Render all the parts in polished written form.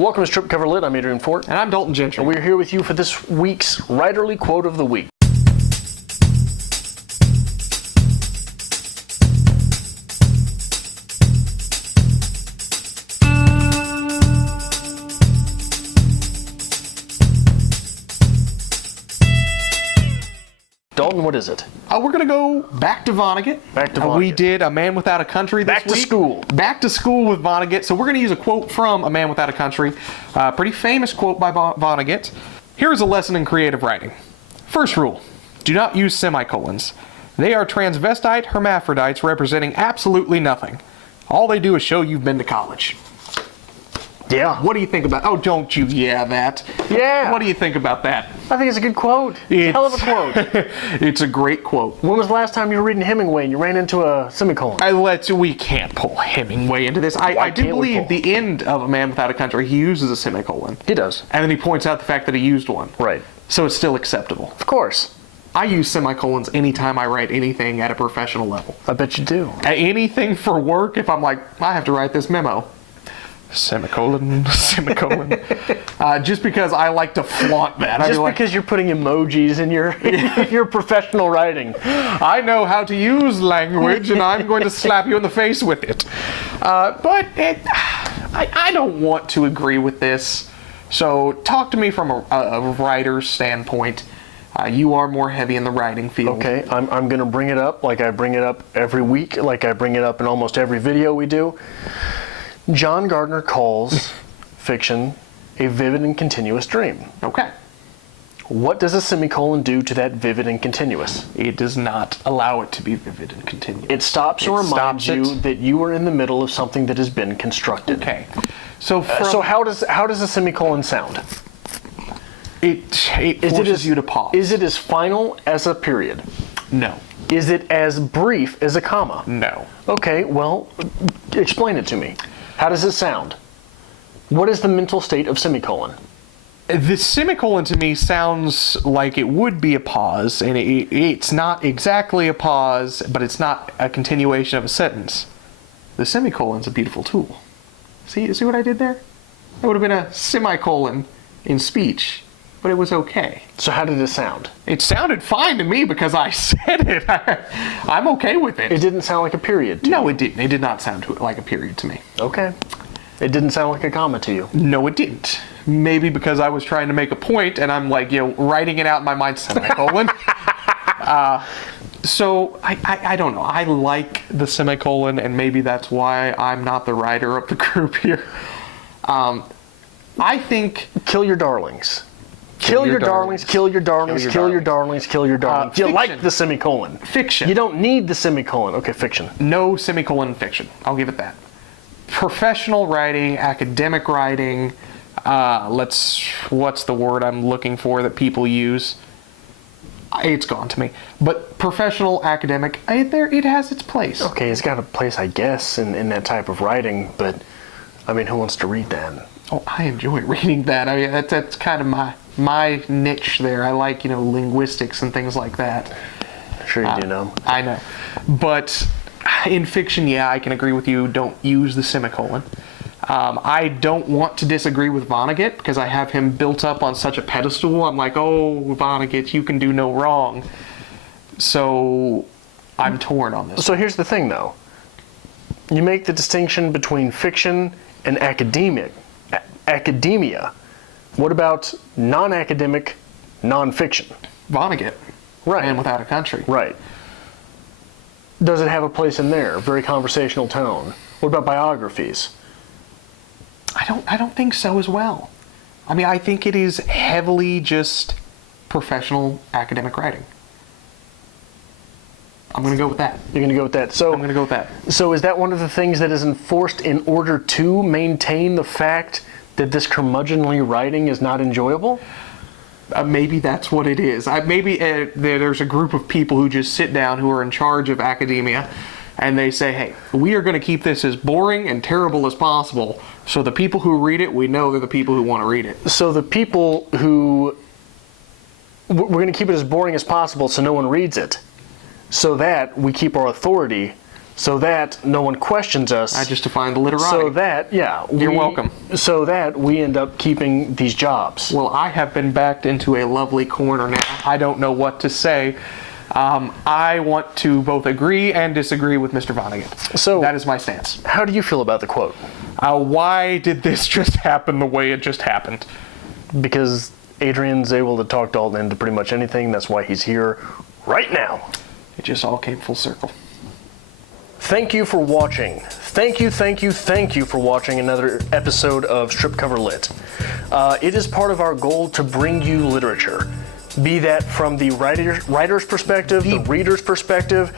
Welcome to Strip Cover Lit. I'm Adrian Fort. And I'm Dalton Gentry. And we're here with you for this week's Writerly Quote of the Week. Dalton, what is it? We're going to go back to Vonnegut. Back to Vonnegut. We did A Man Without a Country this week. Back to school. Back to school with Vonnegut. So we're going to use a quote from A Man Without a Country. Pretty famous quote by Vonnegut. Here's a lesson in creative writing. First rule, do not use semicolons. They are transvestite hermaphrodites representing absolutely nothing. All they do is show you've been to college. Yeah. What do you think about... Oh, don't you that. Yeah. What do you think about that? I think it's a good quote. It's a hell of a quote. It's a great quote. When was the last time you were reading Hemingway and you ran into a semicolon? We can't pull Hemingway into this. I do believe the end of A Man Without a Country, he uses a semicolon. He does. And then he points out the fact that he used one. Right. So it's still acceptable. Of course. I use semicolons anytime I write anything at a professional level. I bet you do. Anything for work, if I'm like, I have to write this memo. Semicolon, semicolon. Just because I like to flaunt that. Just because you're putting emojis in your professional writing. I know how to use language, and I'm going to slap you in the face with it. I don't want to agree with this. So talk to me from a writer's standpoint. You are more heavy in the writing field. Okay, I'm going to bring it up like I bring it up every week, like I bring it up in almost every video we do. John Gardner calls fiction a vivid and continuous dream. Okay. What does a semicolon do to that vivid and continuous? It does not allow it to be vivid and continuous. It stops and reminds you that you are in the middle of something that has been constructed. Okay. So how does a semicolon sound? It forces you to pause. Is it as final as a period? No. Is it as brief as a comma? No. Okay, well, explain it to me. How does it sound? What is the mental state of semicolon? The semicolon to me sounds like it would be a pause, and it's not exactly a pause, but it's not a continuation of a sentence. The semicolon's a beautiful tool. See what I did there? That would have been a semicolon in speech, but it was okay. So how did it sound? It sounded fine to me because I said it. I'm okay with it. It didn't sound like a period to you? No, it didn't. It did not sound like a period to me. Okay. It didn't sound like a comma to you? No, it didn't. Maybe because I was trying to make a point and I'm like, writing it out in my mind, semicolon. So I don't know. I like the semicolon, and maybe that's why I'm not the writer of the group here. I think... Kill your darlings. Kill your darlings, kill your darlings, kill your darlings, kill your darlings. You like the semicolon. Fiction. You don't need the semicolon. Okay, fiction. No semicolon fiction. I'll give it that. Professional writing, academic writing, what's the word I'm looking for that people use? It's gone to me. But professional, academic, it has its place. Okay, it's got a place, I guess, in that type of writing, but, I mean, who wants to read that? Oh, I enjoy reading that. I mean, that's kind of my niche there. I like, linguistics and things like that. Sure you do know. I know. But in fiction, yeah, I can agree with you. Don't use the semicolon. I don't want to disagree with Vonnegut because I have him built up on such a pedestal. I'm like, oh, Vonnegut, you can do no wrong. So I'm torn on this. So here's the thing, though. You make the distinction between fiction and academia. What about non-academic non-fiction? Vonnegut. Right. Man Without a Country. Right. Does it have a place in there? Very conversational tone. What about biographies? I don't think so as well. I mean, I think it is heavily just professional academic writing. I'm going to go with that. You're going to go with that. So I'm going to go with that. So is that one of the things that is enforced in order to maintain the fact that this curmudgeonly writing is not enjoyable? Maybe that's what it is. Maybe there's a group of people who just sit down who are in charge of academia, and they say, hey, we are going to keep this as boring and terrible as possible, so the people who read it, we know they're the people who want to read it. So the people who... We're going to keep it as boring as possible so no one reads it, so that we keep our authority so that no one questions us. I just defined the literati. So that, yeah. You're welcome. So that we end up keeping these jobs. Well, I have been backed into a lovely corner now. I don't know what to say. I want to both agree and disagree with Mr. Vonnegut. So that is my stance. How do you feel about the quote? Why did this just happen the way it just happened? Because Adrian's able to talk Dalton into pretty much anything. That's why he's here right now. It just all came full circle. Thank you for watching. Thank you for watching another episode of Strip Cover Lit. It is part of our goal to bring you literature. Be that from the writer's perspective, the reader's perspective,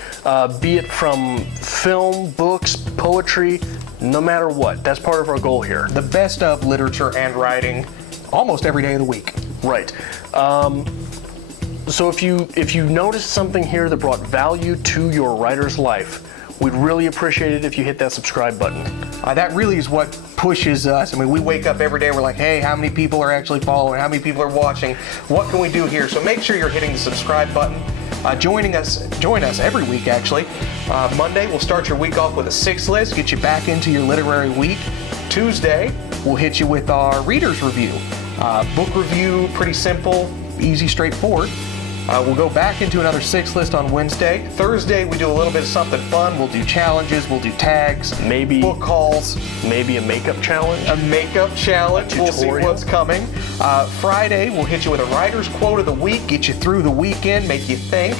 be it from film, books, poetry, no matter what. That's part of our goal here. The best of literature and writing almost every day of the week. Right. So if you noticed something here that brought value to your writer's life, we'd really appreciate it if you hit that subscribe button. That really is what pushes us. I mean, we wake up every day, we're like, hey, how many people are actually following? How many people are watching? What can we do here? So make sure you're hitting the subscribe button. Join us every week, actually. Monday, we'll start your week off with a 6 list, get you back into your literary week. Tuesday, we'll hit you with our reader's review. Book review, pretty simple, easy, straightforward. We'll go back into another 6 list on Wednesday. Thursday, we do a little bit of something fun. We'll do challenges, we'll do tags, maybe book hauls, maybe a makeup challenge. A makeup challenge. We'll see what's coming. Friday, we'll hit you with a writer's quote of the week, get you through the weekend, make you think.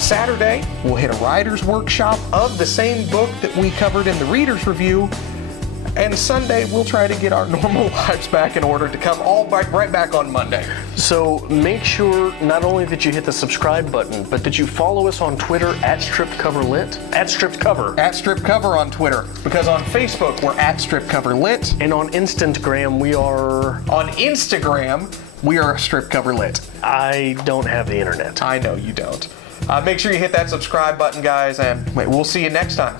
Saturday, we'll hit a writer's workshop of the same book that we covered in the reader's review. And Sunday, we'll try to get our normal lives back in order to come all right back on Monday. So make sure not only that you hit the subscribe button, but that you follow us on Twitter at @StrippedCoverLit, @StrippedCover. @StrippedCover on Twitter. Because on Facebook, we're @StrippedCoverLit. And on Instagram, we are... On Instagram, we are @StrippedCoverLit. I don't have the internet. I know you don't. Make sure you hit that subscribe button, guys, and we'll see you next time.